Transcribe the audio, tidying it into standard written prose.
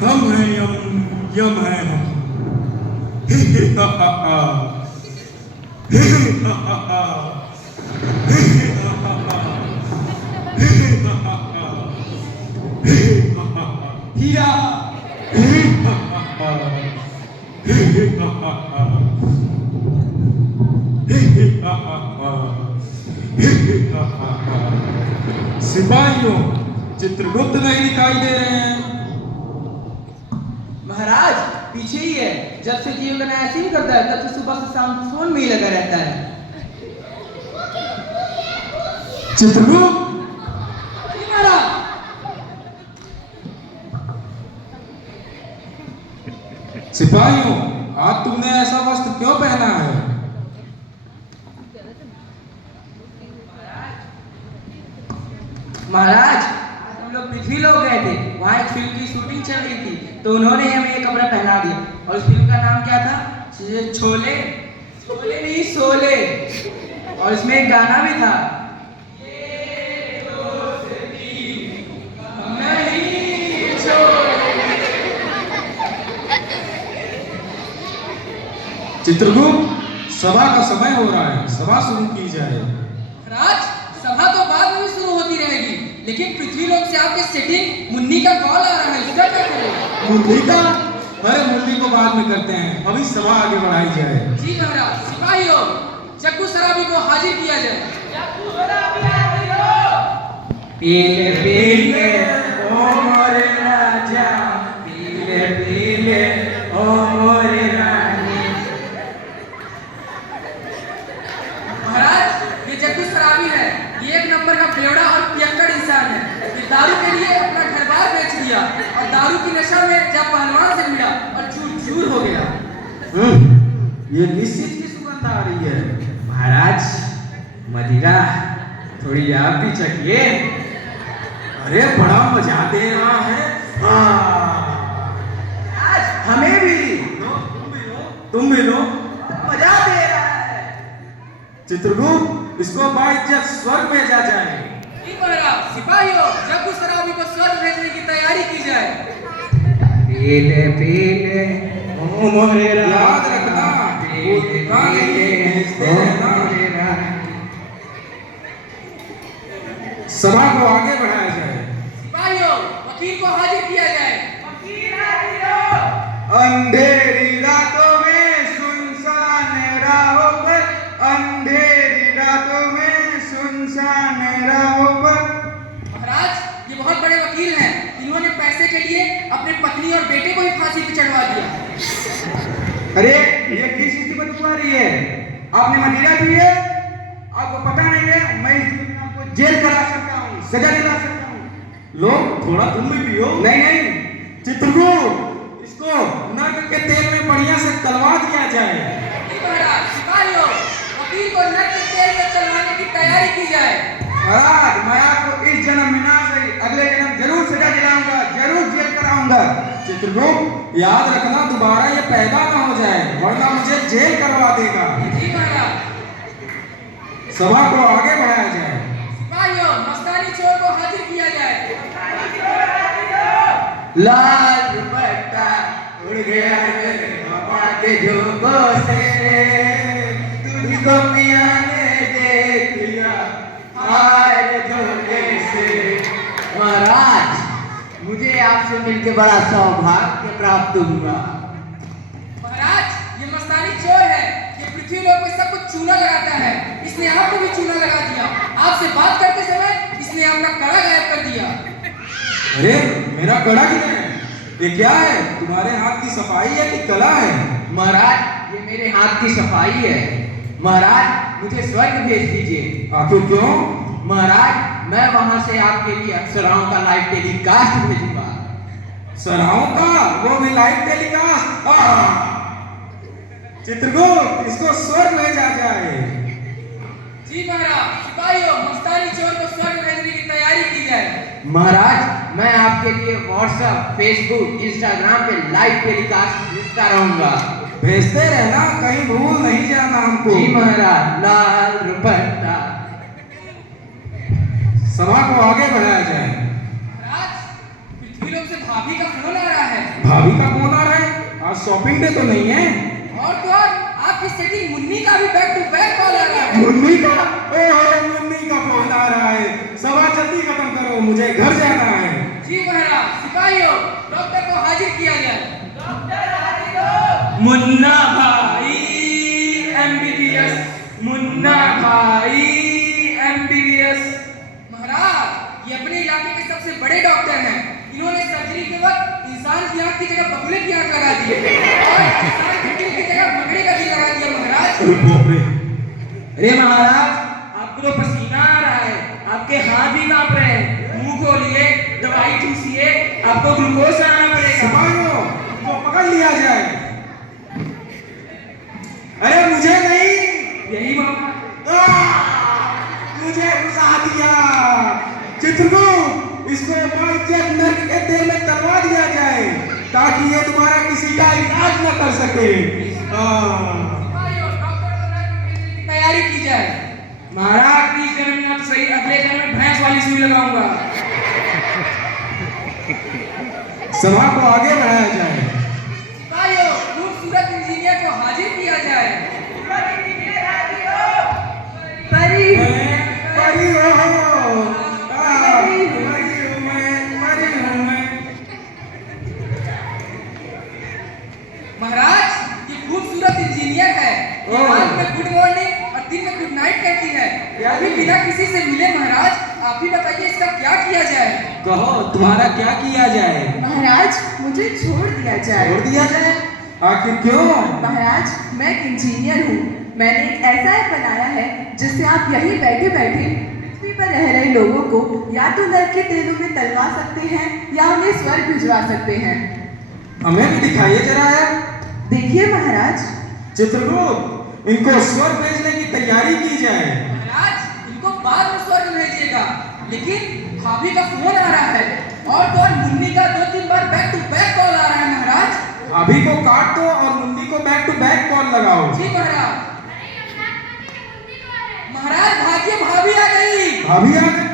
हम हैं यम, यम है हम। हीरा। सिपाहियों, चित्रगुप्त नहीं दिखाई दे रहे हैं। महाराज पीछे ही है। जब से जीवन ऐसे ही करता है तब से सुबह से शाम फोन में ही लगा रहता है। चित्रगुप्त, सिपाहियों, आज तुमने ऐसा वस्त्र क्यों पहना है? महाराज हम लोग पृथ्वी लोग गए थे, वहाँ एक फिल्म की शूटिंग चल रही थी, तो उन्होंने हमें ये कपड़ा पहना दिया। और उस फिल्म का नाम क्या था? छोले। छोले नहीं, शोले। और इसमें एक गाना भी था। चित्रगुप्त, सभा का समय हो रहा है, सभा शुरू की जाए। महाराज सभा तो बाद में भी शुरू होती रहेगी, लेकिन पृथ्वी लोक से आपके सेटिंग मुन्नी का कॉल आ रहा है, इसका क्या करें? मुरली का? अरे मुरली को बाद में करते हैं, अभी सभा आगे बढ़ाई जाए। जी महाराज। सिपाहियों, जग्गू सराबी को हाजिर किया जाए। पीले पीले ओ मोरे राजा, पीले पीले ओ मोरे रानी। महाराज ये जग्गू सराबी है, ये एक नंबर का बेवड़ा और पियक्कड़ इंसान है। ये दारू के लिए अपना घर बार बेच दिया और दारू की नशा में जब पहलवान से मिला और चूर चूर हो गया। ये किस चीज की सुगंध आ रही है? महाराज मदिरा, थोड़ी आप भी चखिए। अरे बड़ा मजा दे रहा है। आज हमें भी तुम भी लो। मजा दे रहा है। चित्रगुप्त, इसको बाइज्जत स्वर्ग भेजा जाए। जी महाराज। सिपाहियों, जग्गू सराबी को स्वर्ग भेजने की तैयारी की जाए। पीले पीले ओ मोरे राजा, याद रखना, वो दिखा नहीं भेजते रहना। सभा को आगे बढ़ाया जाए। सिपाहियों, वकील को हाजिर किया जाए। वकील हाजिर हो। अंधेरी रातों में सुनसान राहों पर, अंधेरी रातों में सुनसान राहों पर। महाराज ये बहुत बड़े वकील हैं, इन्होंने पैसे के लिए अपने पत्नी और बेटे को ही फांसी पे चढ़वा दिया। अरे ये किस चीज की बदबू आ रही है? आपने मदिरा पी है? आपको पता नहीं है? मैं इस दिन आपको जेल करा सकता हूँ, सजा दिला सकता हूँ। लो थोड़ा तुम भी पियो। नहीं नहीं चित्रगुप्त, इसको नर्क के तेल में बढ़िया से तलवा दिया जाए। महाराज। सिपाहियों, वकील को नर्क के तेल में तलवाने की तैयारी की जाए। महाराज मैं आपको इस जन्म में ना सही अगले जन्म जरूर सजा दिलाऊंगा, जरूर जेल कराऊंगा। चित्रगुप्त याद रखना, दोबारा ये पैदा ना हो जाए, वरना मुझे जेल करवा देगा। जी महाराज। सभा को आगे बढ़ाया जाए। सिपाहियों, मस्तानी चोर को हाजिर किया जाए। लाल दुपट्टा उड़ गया मेरे पापा के झोंकों से, तुझको मिया ने देख लिया हाय धोखे से। महाराज मुझे आपसे मिलकर बड़ा सौभाग्य प्राप्त हुआ। महाराज ये मस्तानी चोर है, ये पृथ्वी लोक में सब कुछ चूना लगाता है, इसने आपको भी चूना लगा दिया। आपसे बात करते समय इसने आपका कड़ा गायब कर दिया। अरे मेरा कड़ा किधर है? ये क्या है? तुम्हारे हाथ की सफाई है कि कला है? महाराज ये मेरे हाथ की सफाई है। महाराज मुझे स्वर्ग भेज दीजिए। आखिर क्यों? महाराज मैं वहां से आपके लिए अप्सराओं का लाइव टेलीकास्ट भेजूंगा। सराहों का? वो भी लाइव टेलीकास्ट? चित्रगुप्त, इसको स्वर्ग भेजा जाए। जी महाराज। सिपाहियों, मस्तानी चोर को स्वर्ग भेजने की तैयारी की जाए। महाराज मैं आपके लिए व्हाट्सएप, फेसबुक, इंस्टाग्राम पे लाइव टेलीकास्ट भेजता रहूंगा। भेजते रहना, कहीं भूल नहीं जाना हमको। जी महाराज। लाल दुपट्टा। सभा को आगे बढ़ाया जाए। महाराज, पृथ्वी लोक से भाभी का फोन आ रहा है। भाभी का फोन आ रहा है? आज शॉपिंग डे तो नहीं है? और तो और आपकी सेटिंग मुन्नी का भी बैक टू बैक कॉल आ रहा है। मुन्नी का? ओहो, मुन्नी का फोन आ रहा है। सभा जल्दी खत्म करो, मुझे घर जाना है। जी महाराज, सिपाहियों, डॉक्टर को हाजिर किया जाए। मुन्ना भाई एमबीबीएस, मुन्ना भाई एमबीबीएस। महाराज, ये अपने इलाके के सबसे बड़े डॉक्टर हैं। इन्होंने सर्जरी के वक्त इंसान की आंख की जगह बगुले की आंख लगा दी है और इंसान के दिल की जगह बगड़े का दिल लगा दिया महाराज। अरे महाराज, आपको तो पसीना आ रहा है, आपके हाथ भी कांप रहे हैं। मुंह खोलिए, दवाई चूसिए, आपको ग्लूकोज आना पड़ेगा। सिपाहियों, इनको पकड़ लिया जाए। अरे मुझे नहीं, यही बात। मुझे घुसा दिया। चित्रगुप्त, इसको माइचेक नर्क के तेल में तलवा दिया जाए ताकि ये दोबारा किसी का इलाज न कर सके। सिपाहियों, डॉक्टर को नर्क की तैयारी की जाए। महाराज, इस जन्म में आप सही, अगले जन्म में भैंस वाली सुई लगाऊंगा। सभा को आगे बढ़ाया जाए। सिपाहियों, खूबसूरत इंजीनियर को हाजिर किया जाए। परी परी हो, परी हूँ मैं। महाराज, ये खूबसूरत इंजीनियर है। ये रात में गुड मॉर्निंग और दिन में गुड नाइट कहती है। अभी बिना किसी से मिले महाराज, आप ही बताइए इसका क्या किया जाए। कहो, तुम्हारा क्या किया जाए? महाराज, मुझे छोड़ दिया जाए। छोड़ दिया जाए? आखिर क्यों? महाराज, मैं एक इंजीनियर हूँ। मैंने एक ऐसा ऐप बनाया है जिससे आप यहीं बैठे बैठे पृथ्वी पर रह रहे लोगों को या तो नर्क के तेलों में तलवा सकते हैं या उन्हें स्वर्ग भिजवा सकते हैं। हमें भी दिखाइए जरा यार। देखिए महाराज, चित्रगुप्त, इनको स्वर्ग भेजने की तैयारी की जाए। महाराज, इनको बाद में स्वर्ग भेजिएगा, लेकिन भाभी का फोन आ रहा है और तो और मुन्नी का 2-3 बार बैक टू बैक कॉल आ रहा है महाराज। भाभी को काट दो और मुन्नी को बैक टू बैक कॉल लगाओ। जी महाराज। महाराज, भाग्य भाभी आ गई। भाभी आ गई।